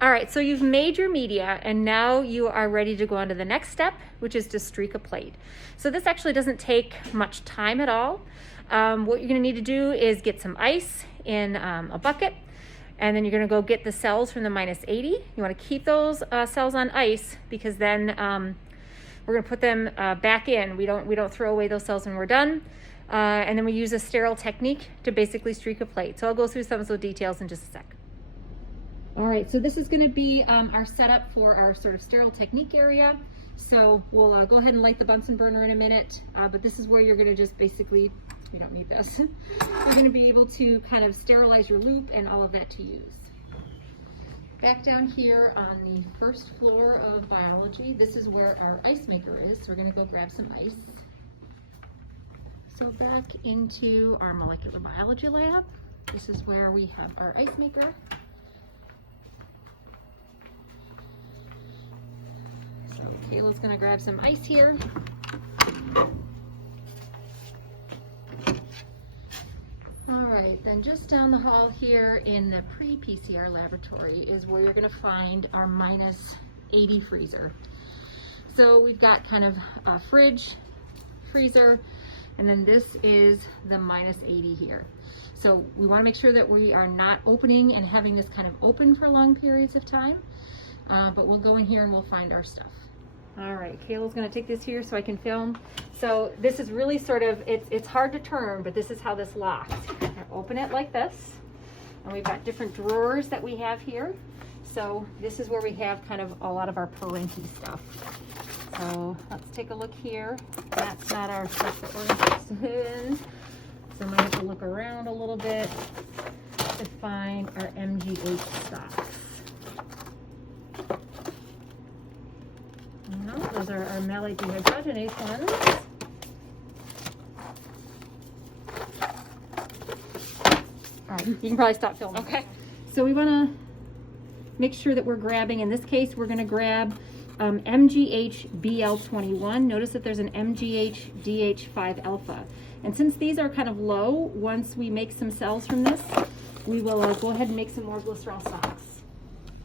All right, so you've made your media and now you are ready to go on to the next step, which is to streak a plate. So this actually doesn't take much time at all. What you're gonna need to do is get some ice in a bucket, and then you're gonna go get the cells from the -80. You wanna keep those cells on ice because then we're gonna put them back in. We don't throw away those cells when we're done. And then we use a sterile technique to basically streak a plate. So I'll go through some of those details in just a sec. All right, so this is going to be our setup for our sort of sterile technique area. So we'll go ahead and light the Bunsen burner in a minute, but this is where you're going to just basically, you don't need this. You're going to be able to kind of sterilize your loop and all of that to use. Back down here on the first floor of biology, this is where our ice maker is. So we're going to go grab some ice. So back into our molecular biology lab, this is where we have our ice maker. So Kayla's gonna grab some ice here. All right, then just down the hall here in the pre-PCR laboratory is where you're gonna find our -80 freezer. So we've got kind of a fridge, freezer, and then this is the -80 here. So we wanna make sure that we are not opening and having this kind of open for long periods of time, but we'll go in here and we'll find our stuff. All right, Kayla's gonna take this here so I can film. So this is really sort of, it's hard to turn, but this is how this locks. I open it like this, and we've got different drawers that we have here. So this is where we have kind of a lot of our parenty stuff. So let's take a look here. That's not our stuff that we're interested in. So I'm gonna have to look around a little bit to find our MGH stocks. No, those are our malate dehydrogenase ones. All right, you can probably stop filming. Okay. So we want to make sure that we're grabbing, in this case, we're going to grab MGH BL21. Notice that there's an MGH DH5 alpha. And since these are kind of low, once we make some cells from this, we will go ahead and make some more glycerol stocks.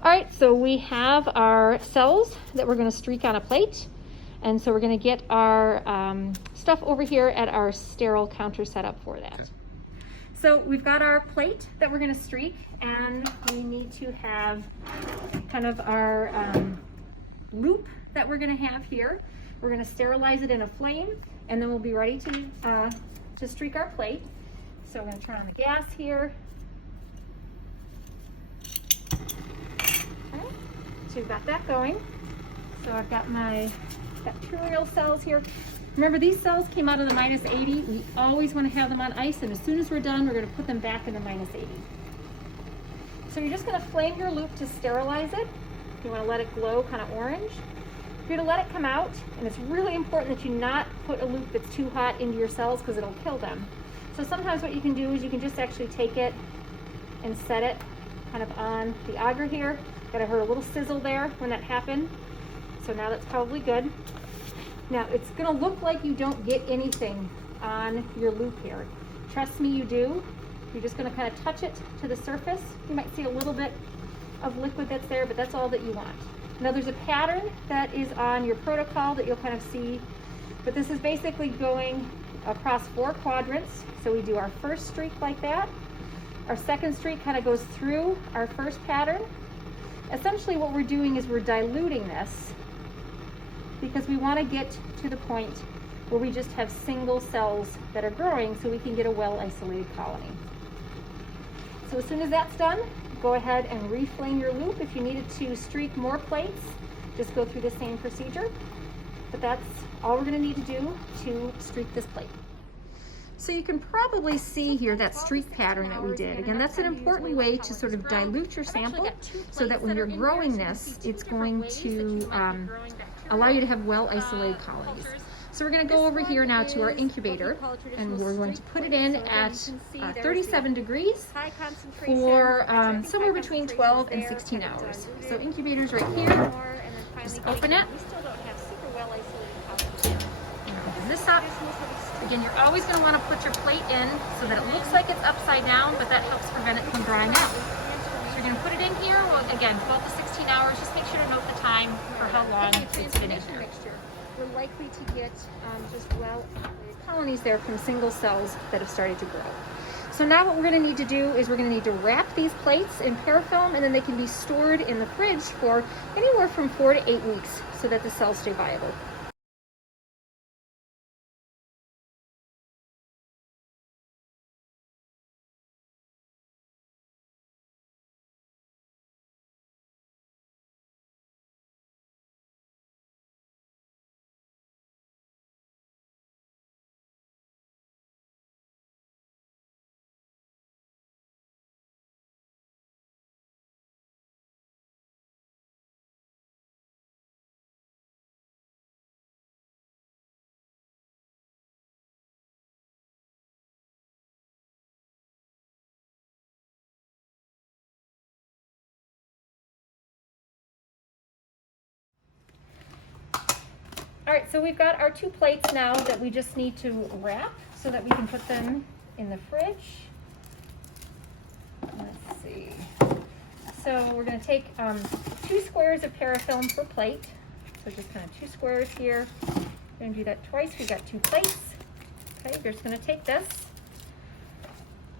All right, so we have our cells that we're going to streak on a plate. And so we're going to get our stuff over here at our sterile counter set up for that. So we've got our plate that we're going to streak, and we need to have kind of our loop that we're going to have here. We're going to sterilize it in a flame, and then we'll be ready to streak our plate. So we're going to turn on the gas here. Okay. So we've got that going. So I've got my bacterial cells here. Remember, these cells came out of the -80. We always want to have them on ice, and as soon as we're done, we're going to put them back in the -80. So you're just going to flame your loop to sterilize it. You want to let it glow kind of orange. You're going to let it come out, and it's really important that you not put a loop that's too hot into your cells because it'll kill them. So sometimes what you can do is you can just actually take it and set it kind of on the auger here. Got to hear a little sizzle there when that happened. So now that's probably good. Now it's going to look like you don't get anything on your loop here. Trust me, you do. You're just going to kind of touch it to the surface. You might see a little bit of liquid that's there, but that's all that you want. Now there's a pattern that is on your protocol that you'll kind of see, but this is basically going across 4 quadrants. So we do our first streak like that. Our second streak kind of goes through our first pattern. Essentially what we're doing is we're diluting this because we want to get to the point where we just have single cells that are growing so we can get a well-isolated colony. So as soon as that's done, go ahead and reflame your loop. If you needed to streak more plates, just go through the same procedure. But that's all we're going to need to do to streak this plate. So you can probably see here that streak pattern that we did. Again, that's an important way to sort of dilute your sample so that when you're growing this, it's going to allow you to have well-isolated colonies. So we're going to go over here now to our incubator, and we're going to put it in at 37 degrees for somewhere between 12 and 16 hours. So incubator's right here. Just open it. Open this up. Again, you're always going to want to put your plate in so that it looks like it's upside down, but that helps prevent it from drying out. So you're going to put it in here. We'll again, 12 to 16 hours. Just make sure to note the time for how long it's been in there. Mixture, we're likely to get just colonies there from single cells that have started to grow. So now what we're going to need to do is we're going to need to wrap these plates in parafilm, and then they can be stored in the fridge for anywhere from 4 to 8 weeks so that the cells stay viable. All right, so we've got our 2 plates now that we just need to wrap so that we can put them in the fridge. Let's see. So we're going to take 2 squares of parafilm per plate. So just kind of 2 squares here. We're going to do that twice. We've got 2 plates. Okay, you're just going to take this.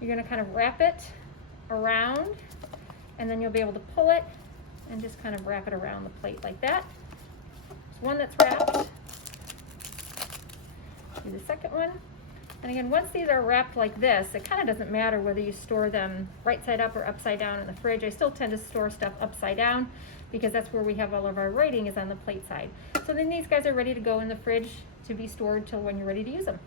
You're going to kind of wrap it around, and then you'll be able to pull it and just kind of wrap it around the plate like that. There's one that's wrapped. Do the second one. And again, once these are wrapped like this, it kind of doesn't matter whether you store them right side up or upside down in the fridge. I still tend to store stuff upside down because that's where we have all of our writing, is on the plate side. So then these guys are ready to go in the fridge to be stored till when you're ready to use them.